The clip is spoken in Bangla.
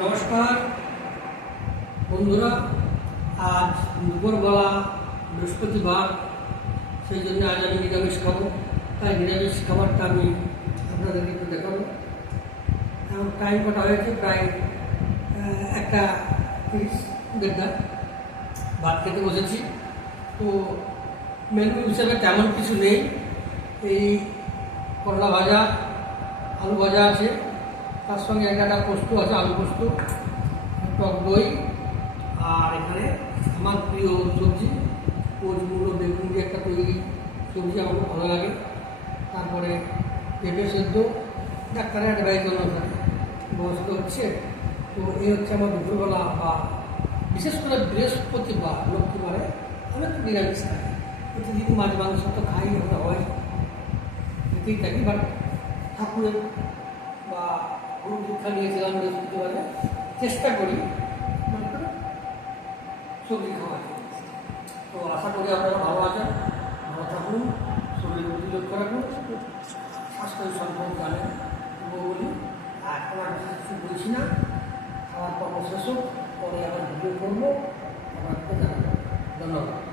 নমস্কার বন্ধুরা, আজ দুপুরবেলা বৃহস্পতিবার, সেই জন্য আজ আমি নিরামিষ খাবো। তাই নিরামিষ খাবারটা আমি আপনাদেরকে একটু দেখাবো। এখন টাইম কটা হয়েছে, প্রায় 1:30 দেড়টা। ভাত খেতে বসেছি। তো মেনু হিসেবে তেমন কিছু নেই। এই করলা ভাজা, আলু ভাজা আছে, তার সঙ্গে একটা পোস্ত আছে, আলু পোস্ত, টক দই, আর এখানে আমার প্রিয় সবজি কোচমুলো বেগুন দিয়ে একটা তৈরি সবজি, আমার খুব ভালো লাগে। তারপরে পেঁপে সেদ্ধ, ডাক্তারের অ্যাডভাইস অনুসারে বয়স্ক হচ্ছে। তো এই হচ্ছে আমার দুপুরবেলা, বা বিশেষ করে বৃহস্পতিবার লক্ষ্মীবারে আমি একটু নিরামিষ খাই। প্রতিদিন মাছ মাংস তো খাই, আমরা হয় খেতেই থাকি, বাট ঠাকুরের বা গুরু দীক্ষা নিয়েছিলাম বৃহস্পতিবারে, চেষ্টা করি সবজি খাওয়ার। তো আশা করি আপনারা ভালো আছেন, ভালো থাকুন, শরীরের প্রতি লক্ষ্য রাখুন, স্বাস্থ্য সম্পর্কে জানেন বলি। এখন আর কিছু বলছি না, খাওয়ার পর্ব শেষ হোক, পরে আবার ভিডিও করবো, আপনাদেরকে জানাবো। ধন্যবাদ।